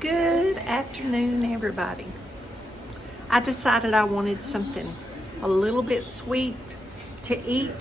Good afternoon, everybody. I decided I wanted something a little bit sweet to eat,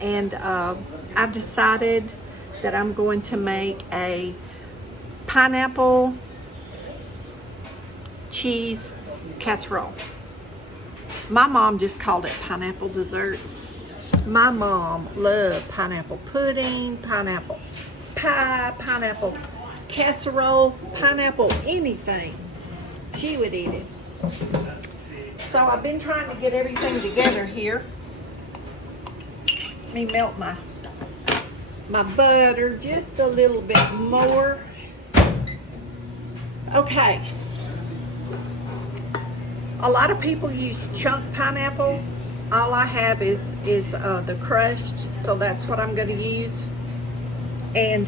and I've decided that I'm going to make a pineapple cheese casserole. My mom just called it pineapple dessert. My mom loved pineapple pudding, pineapple pie, pineapple casserole, pineapple anything. She would eat it. So I've been trying to get everything together here. Let me melt my butter just a little bit more. Okay. A lot of people use chunk pineapple. All I have is the crushed, so that's what I'm going to use. And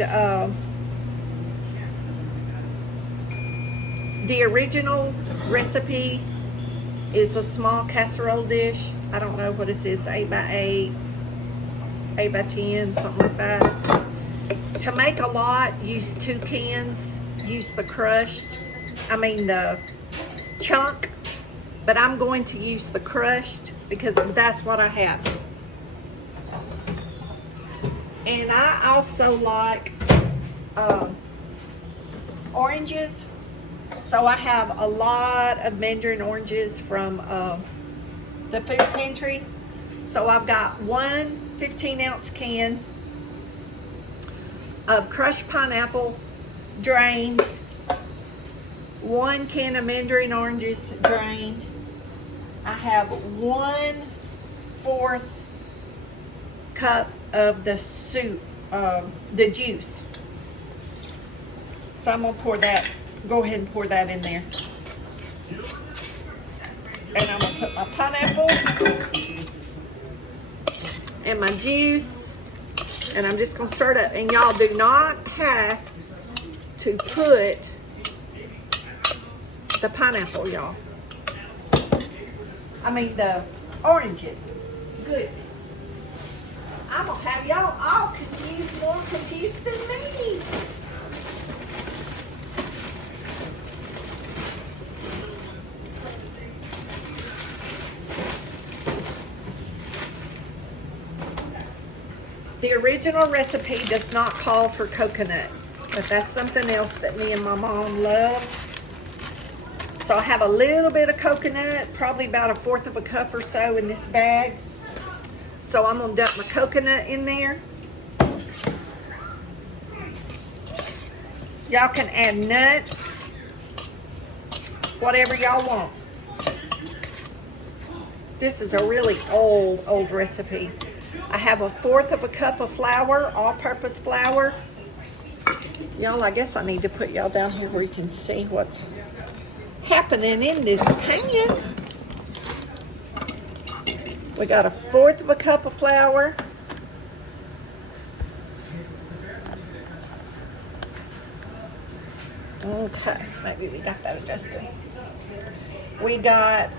the original recipe is a small casserole dish. I don't know what it is, 8 by 8, 8 by 10, something like that. To make a lot, use 2 cans. Use the the chunk, but I'm going to use the crushed because that's what I have. And I also like oranges. So I have a lot of mandarin oranges from the food pantry. So I've got one 15-ounce can of crushed pineapple drained, 1 can of mandarin oranges drained. I have 1/4 cup of the soup, the juice. So I'm gonna go ahead and pour that in there. And I'm gonna put my pineapple and my juice, and I'm just gonna stir it up. And y'all do not have to put the pineapple, y'all. I mean the oranges. Goodness. I'm gonna have y'all all confused, more confused than me. The original recipe does not call for coconut, but that's something else that me and my mom loved. So I have a little bit of coconut, probably about 1/4 of a cup or so in this bag. So I'm gonna dump my coconut in there. Y'all can add nuts, whatever y'all want. This is a really old recipe. I have 1/4 of a cup of flour, all-purpose flour. Y'all, I guess I need to put y'all down here where you can see what's happening in this pan. We got 1/4 of a cup of flour. Okay, maybe we got that adjusted. We got,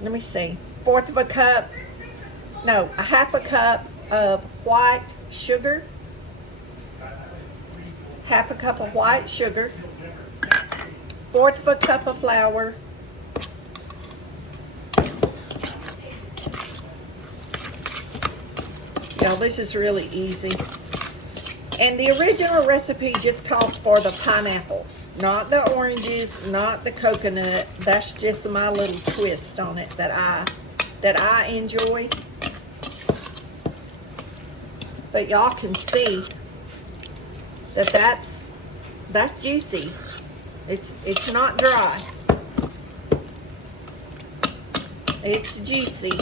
let me see, 1/4 of a cup, no, 1/2 a cup of white sugar. 1/2 a cup of white sugar. 1/4 of a cup of flour. Y'all, this is really easy. And the original recipe just calls for the pineapple, not the oranges, not the coconut. That's just my little twist on it that I enjoy. But y'all can see that that's juicy. It's not dry. It's juicy.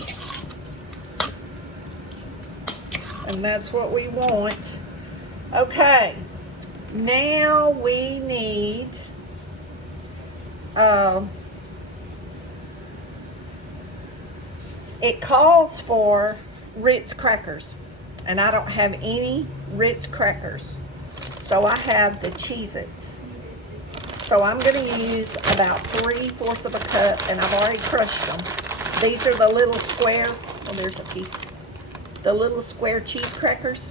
And that's what we want. Okay. Now we need it calls for Ritz crackers, and I don't have any Ritz crackers, so I have the Cheez-Its. So I'm going to use about 3/4 of a cup, and I've already crushed them. These are the little square, oh, there's a piece, the little square cheese crackers.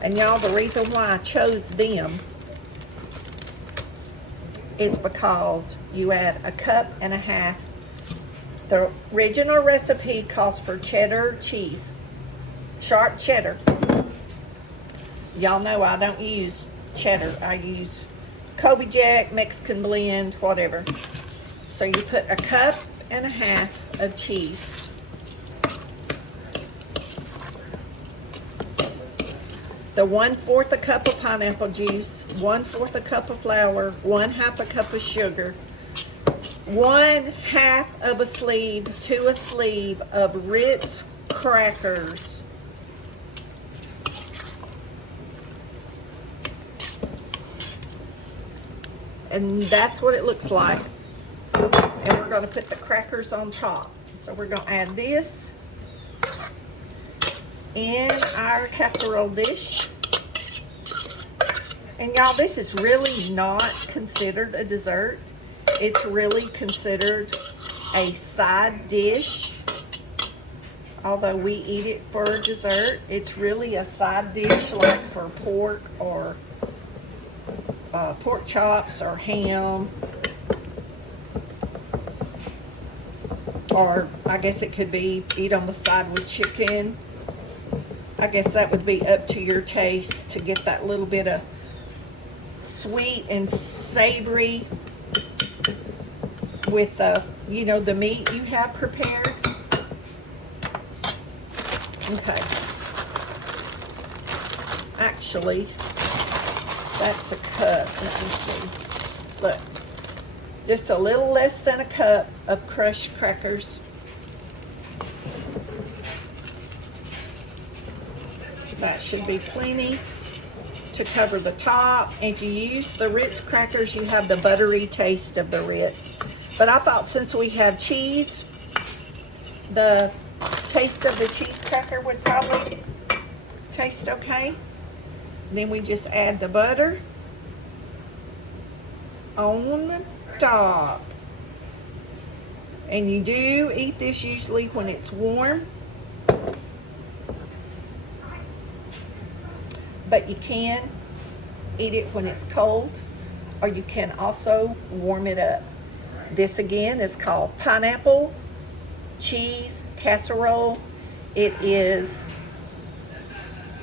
And y'all, the reason why I chose them is because you add 1.5 cups. The original recipe calls for cheddar cheese, sharp cheddar. Y'all know I don't use cheddar. I use Kobe Jack, Mexican blend, whatever. So you put 1.5 cups of cheese. The 1/4 a cup of pineapple juice, 1/4 a cup of flour, 1/2 a cup of sugar, 1/2 of a sleeve to a sleeve of Ritz crackers. And that's what it looks like. And we're going to put the crackers on top. So we're going to add this in our casserole dish. And y'all, this is really not considered a dessert. It's really considered a side dish. Although we eat it for dessert, it's really a side dish like for pork or pork chops or ham. Or I guess it could be eat on the side with chicken. I guess that would be up to your taste to get that little bit of sweet and savory with the, you know, the meat you have prepared. Okay. Actually, that's a cup. Let me see. Look. Just a little less than a cup of crushed crackers. That should be plenty to cover the top. And if you use the Ritz crackers, you have the buttery taste of the Ritz. But I thought since we have cheese, the taste of the cheese cracker would probably taste okay. Then we just add the butter on the top. And you do eat this usually when it's warm. But you can eat it when it's cold, or you can also warm it up. This again is called pineapple cheese casserole. It is,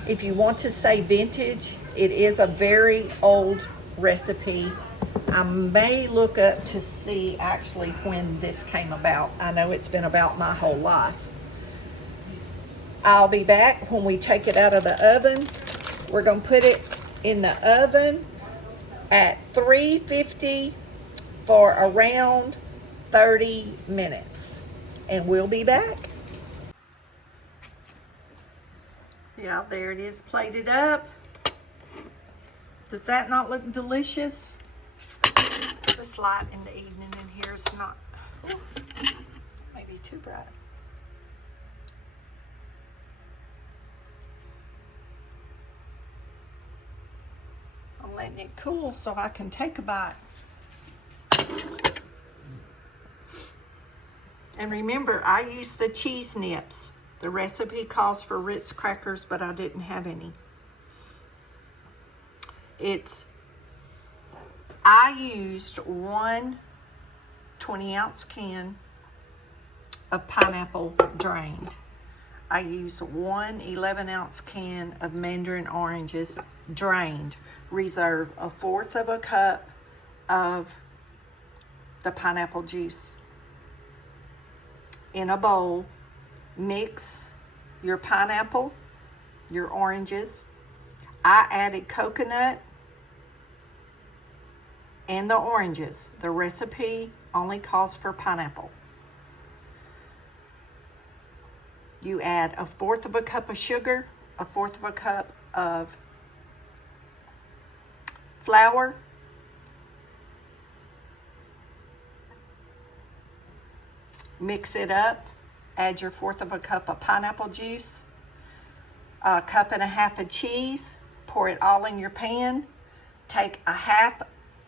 if you want to say vintage, it is a very old recipe. I may look up to see actually when this came about. I know it's been about my whole life. I'll be back when we take it out of the oven. We're going to put it in the oven at 350 for around 30 minutes. And we'll be back. Yeah, there it is plated up. Does that not look delicious? This light in the evening in here is not, maybe too bright. I'm letting it cool so I can take a bite. And remember, I use the cheese nips. The recipe calls for Ritz crackers, but I didn't have any. I used one 20-ounce can of pineapple drained. I used one 11-ounce can of mandarin oranges drained. Reserve 1/4 of a cup of the pineapple juice. In a bowl, mix your pineapple, your oranges. I added coconut and the oranges. The recipe only calls for pineapple. You add 1/4 of a cup of sugar, 1/4 of a cup of flour, mix it up, add your 1/4 of a cup of pineapple juice, 1.5 cups of cheese, pour it all in your pan. Take 1/2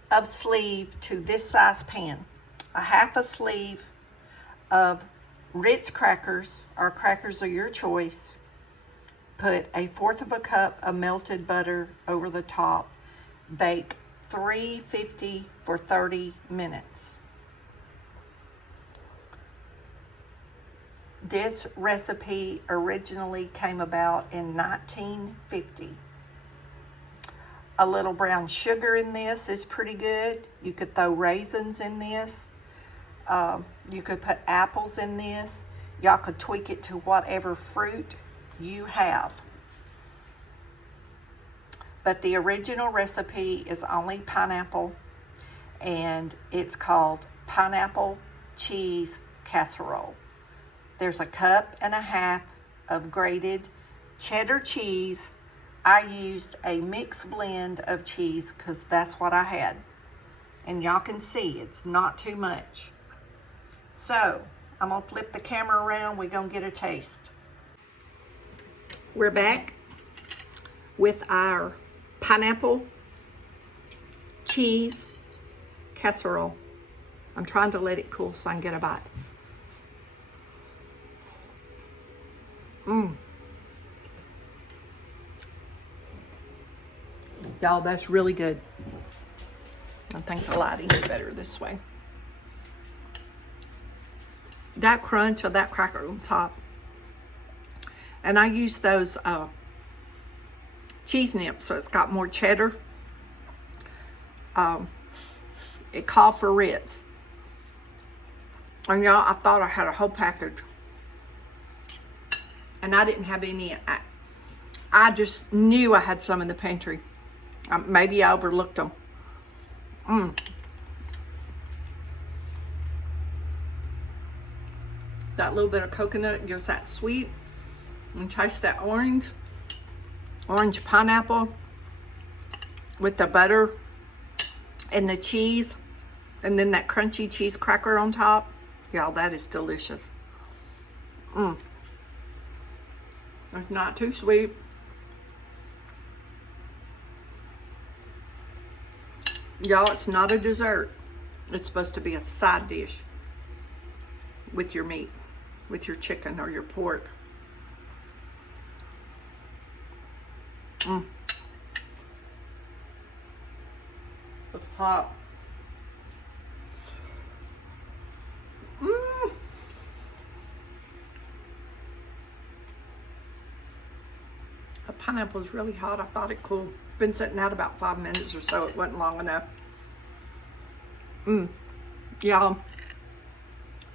of sleeve to this size pan, 1/2 a sleeve of Ritz crackers or crackers of your choice. Put 1/4 cup of melted butter over the top. Bake 350 for 30 minutes. This recipe originally came about in 1950. A little brown sugar in this is pretty good. You could throw raisins in this. You could put apples in this. Y'all could tweak it to whatever fruit you have. But the original recipe is only pineapple, and it's called pineapple cheese casserole. There's 1.5 cups of grated cheddar cheese. I used a mixed blend of cheese because that's what I had. And y'all can see it's not too much. So I'm gonna flip the camera around. We're gonna get a taste. We're back with our pineapple cheese casserole. I'm trying to let it cool so I can get a bite. Y'all, that's really good. I think the lighting is better this way. That crunch of that cracker on top. And I use those cheese nips, so it's got more cheddar. It called for Ritz. And y'all, I thought I had a whole package. And I didn't have any. I just knew I had some in the pantry. Maybe I overlooked them. That little bit of coconut gives that sweet. And taste that orange pineapple with the butter and the cheese, and then that crunchy cheese cracker on top. Y'all, that is delicious. It's not too sweet. Y'all, it's not a dessert. It's supposed to be a side dish with your meat, with your chicken or your pork. It's hot. The pineapple is really hot. I thought it cooled. Been sitting out about 5 minutes or so. It wasn't long enough. Y'all,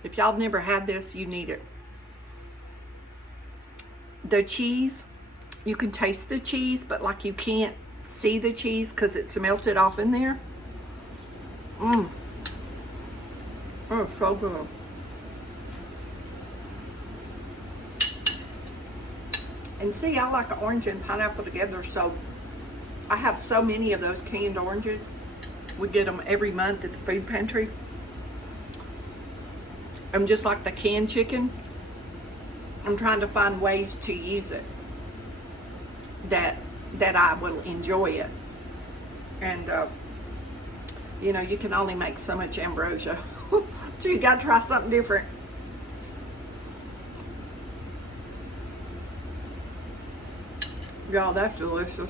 if y'all have never had this, you need it. The cheese, you can taste the cheese, but like you can't see the cheese because it's melted off in there. Oh, so good. And see, I like orange and pineapple together, so I have so many of those canned oranges. We get them every month at the food pantry. I'm just like the canned chicken. I'm trying to find ways to use it that I will enjoy it. And you know, you can only make so much ambrosia. So you gotta try something different. Y'all, that's delicious.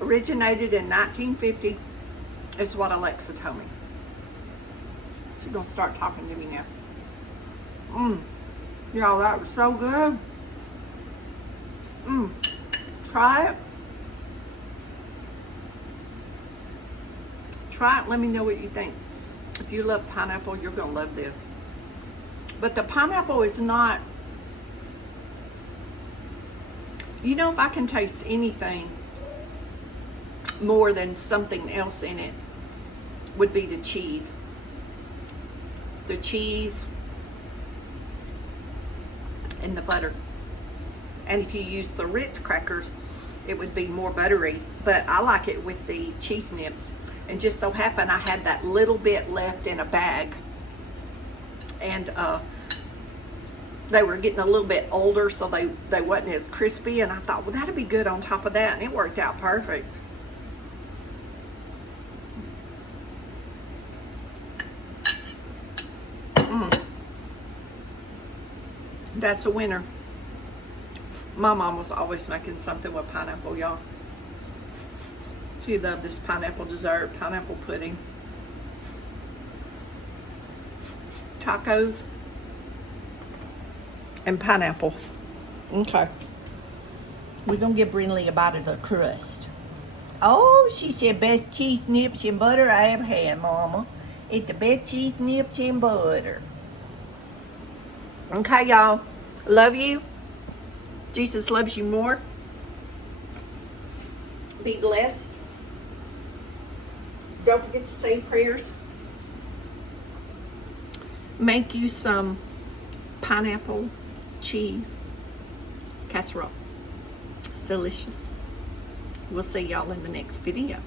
Originated in 1950 is what Alexa told me. She's gonna start talking to me now. Y'all, that was so good. Try it. Try it, let me know what you think. If you love pineapple, you're gonna love this. But the pineapple is not, you know, if I can taste anything more than something else in it, would be the cheese. The cheese and the butter. And if you use the Ritz crackers, it would be more buttery. But I like it with the cheese nips. And just so happened I had that little bit left in a bag. And they were getting a little bit older, so they wasn't as crispy. And I thought, well, that'd be good on top of that. And it worked out perfect. That's a winner. My mom was always making something with pineapple, y'all. She loved this pineapple dessert, pineapple pudding. Tacos and pineapple. Okay. We're going to give Brinley a bite of the crust. Oh, she said best cheese nips and butter I ever had, Mama. It's the best cheese nips and butter. Okay, y'all. Love you. Jesus loves you more. Be blessed. Don't forget to say prayers. Make you some pineapple cheese casserole. It's delicious. We'll see y'all in the next video.